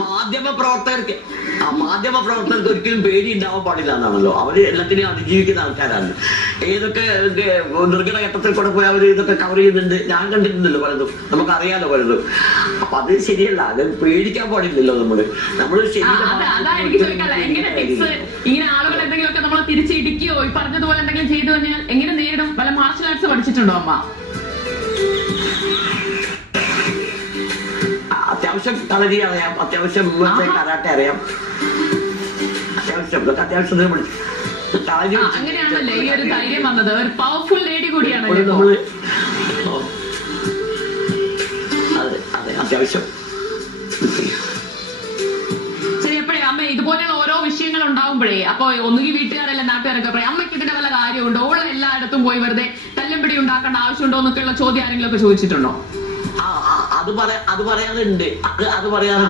മാധ്യമ പ്രവർത്തകർക്ക് ഒരിക്കലും പേടി ഉണ്ടാവാൻ പാടില്ല എന്നാണല്ലോ. അവര് എല്ലാത്തിനെയും അതിജീവിക്കുന്ന ആൾക്കാരാണ്. ഏതൊക്കെ നിർഘട ഘട്ടത്തിൽ കൂടെ പോയി അവർ ഇതൊക്കെ കവർ ചെയ്യുന്നുണ്ട്, ഞാൻ കണ്ടിട്ടുണ്ടല്ലോ പലതും, നമുക്കറിയാലോ പലതും. അപ്പൊ അത് ശരിയല്ല, അത് പേടിക്കാൻ പാടില്ലല്ലോ. നമ്മള് ഇങ്ങനെ ആളുകൾ എന്തെങ്കിലുമൊക്കെ നമ്മൾ തിരിച്ചിടിക്കുകയോ ഈ പറഞ്ഞതുപോലെ എന്തെങ്കിലും ചെയ്തു കഴിഞ്ഞാൽ എങ്ങനെ നേരിടും? പല മാർഷൽ ആർട്സ് പഠിച്ചിട്ടുണ്ടോ അമ്മ? അത്യാവശ്യം കളരി അറിയാം, അത്യാവശ്യം കരാട്ടെ അറിയാം, അത്യാവശ്യം പഠിച്ചു. അങ്ങനെയാണല്ലേ ഈ ഒരു ധൈര്യം വന്നത്? ഒരു പവർഫുൾ ലേഡി കൂടിയാണല്ലോ. അതെ, അത്യാവശ്യം. ശരി, എപ്പോഴേ അമ്മ ഇതുപോലെയുള്ള ഓരോ വിഷയങ്ങൾ ഉണ്ടാവുമ്പോഴേ അപ്പൊ ഒന്നുകിൽ വീട്ടുകാരല്ല നാട്ടുകാരൊക്കെ പറയും അമ്മയ്ക്ക് ഇതിന്റെ വല്ല കാര്യമുണ്ടോ, ഓളെ എല്ലായിടത്തും പോയി വെറുതെ തല്ലുംപിടി ഉണ്ടാക്കേണ്ട ആവശ്യമുണ്ടോ എന്നൊക്കെയുള്ള ചോദ്യം ആരെങ്കിലും ഒക്കെ ചോദിച്ചിട്ടുണ്ടോ? അത് പറയാറുണ്ട്.